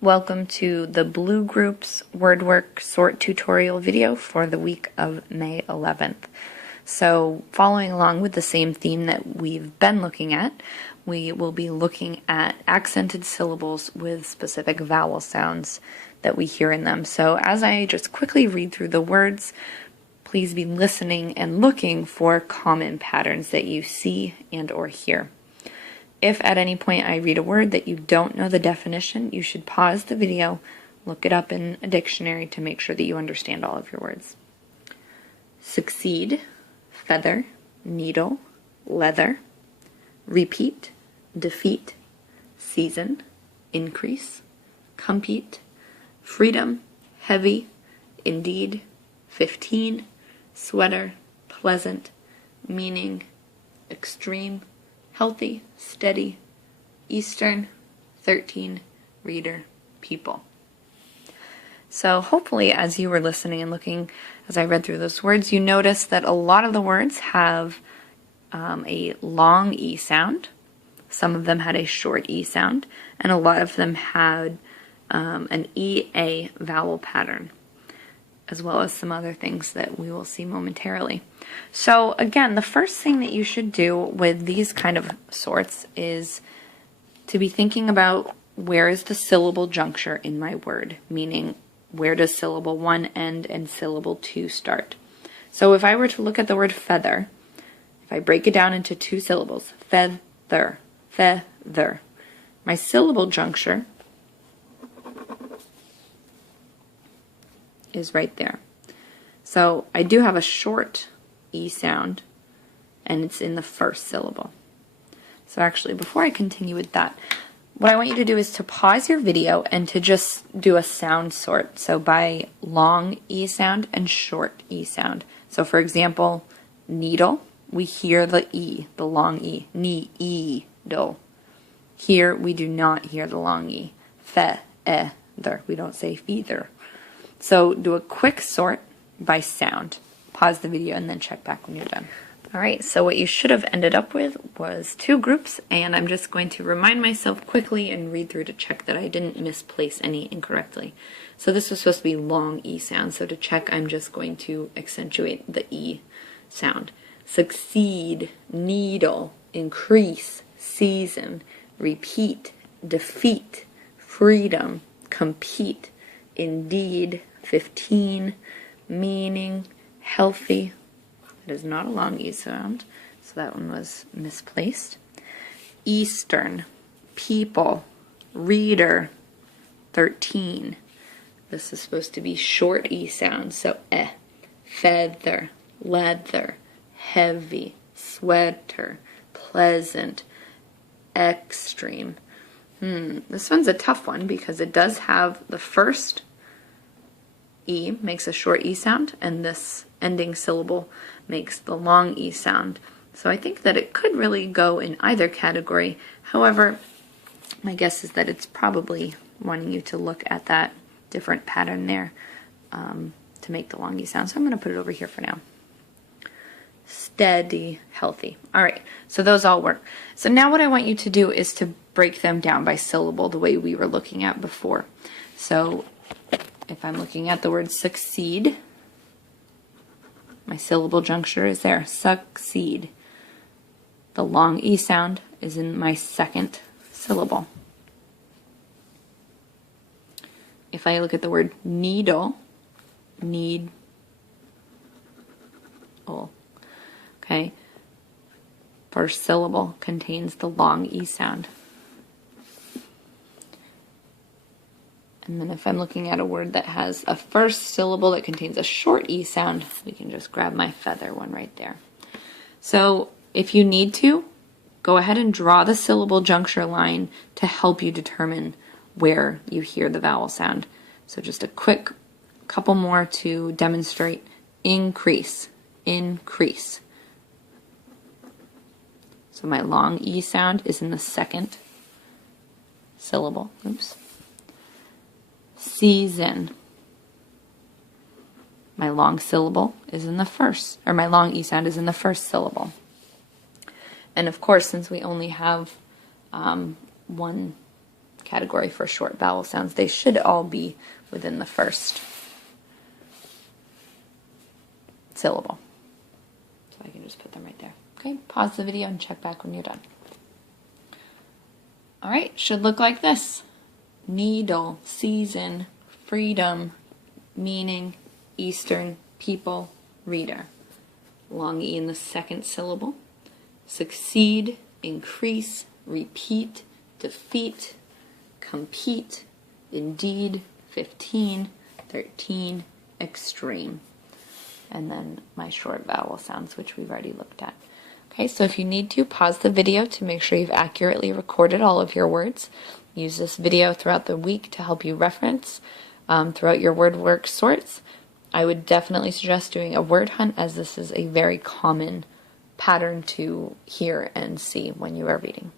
Welcome to the Blue Group's WordWork sort tutorial video for the week of May 11th. So following along with the same theme that we've been looking at, we will be looking at accented syllables with specific vowel sounds that we hear in them. So as I just quickly read through the words, please be listening and looking for common patterns that you see and or hear. If at any point I read a word that you don't know the definition, you should pause the video, look it up in a dictionary to make sure that you understand all of your words. Succeed, feather, needle, leather, repeat, defeat, season, increase, compete, freedom, heavy, indeed, 15, sweater, pleasant, meaning, extreme, healthy, steady, Eastern, 13, reader, people. So hopefully as you were listening and looking, as I read through those words, you noticed that a lot of the words have a long E sound. Some of them had a short E sound, and a lot of them had an EA vowel pattern, as well as some other things that we will see momentarily. So again, the first thing that you should do with these kind of sorts is to be thinking about where is the syllable juncture in my word, meaning where does syllable 1 end and syllable 2 start. So if I were to look at the word feather, if I break it down into 2 syllables, feather, feather, my syllable juncture is right there. So I do have a short E sound, and it's in the first syllable. So actually, before I continue with that, what I want you to do is to pause your video and to just do a sound sort. So by long E sound and short E sound. So for example, needle, we hear the E, the long E, needle. Here we do not hear the long E. Feather, we don't say feather. So do a quick sort by sound. Pause the video and then check back when you're done. Alright, so what you should have ended up with was 2 groups, and I'm just going to remind myself quickly and read through to check that I didn't misplace any incorrectly. So this was supposed to be long E sound, so to check I'm just going to accentuate the E sound. Succeed, needle, increase, season, repeat, defeat, freedom, compete, indeed, 15, meaning, healthy. It is not a long E sound, so that one was misplaced. Eastern, people, reader, 13. This is supposed to be short E sound, so feather, leather, heavy, sweater, pleasant, extreme. This one's a tough one because it does have the first E makes a short E sound, and this ending syllable makes the long E sound. So I think that it could really go in either category. However, my guess is that it's probably wanting you to look at that different pattern there to make the long E sound. So I'm going to put it over here for now. Steady, healthy. Alright, so those all work. So now what I want you to do is to break them down by syllable the way we were looking at before. So if I'm looking at the word succeed, my syllable juncture is there. Succeed. The long E sound is in my second syllable. If I look at the word needle, need, okay, first syllable contains the long E sound. And then if I'm looking at a word that has a first syllable that contains a short E sound, we can just grab my feather one right there. So if you need to, go ahead and draw the syllable juncture line to help you determine where you hear the vowel sound. So just a quick couple more to demonstrate. Increase, increase. So my long E sound is in the second syllable. Oops. Season. My long syllable is in the first, or my long E sound is in the first syllable. And of course, since we only have one category for short vowel sounds. They should all be within the first syllable. So I can just put them right there. Okay, pause the video and check back when you're done. All right, should look like this. Needle, season, freedom, meaning, Eastern, people, reader. Long E in the second syllable. Succeed, increase, repeat, defeat, compete, indeed, 15, 13, extreme. And then my short vowel sounds, which we've already looked at. Okay, so if you need to, pause the video to make sure you've accurately recorded all of your words. Use this video throughout the week to help you reference throughout your word work sorts. I would definitely suggest doing a word hunt, as this is a very common pattern to hear and see when you are reading.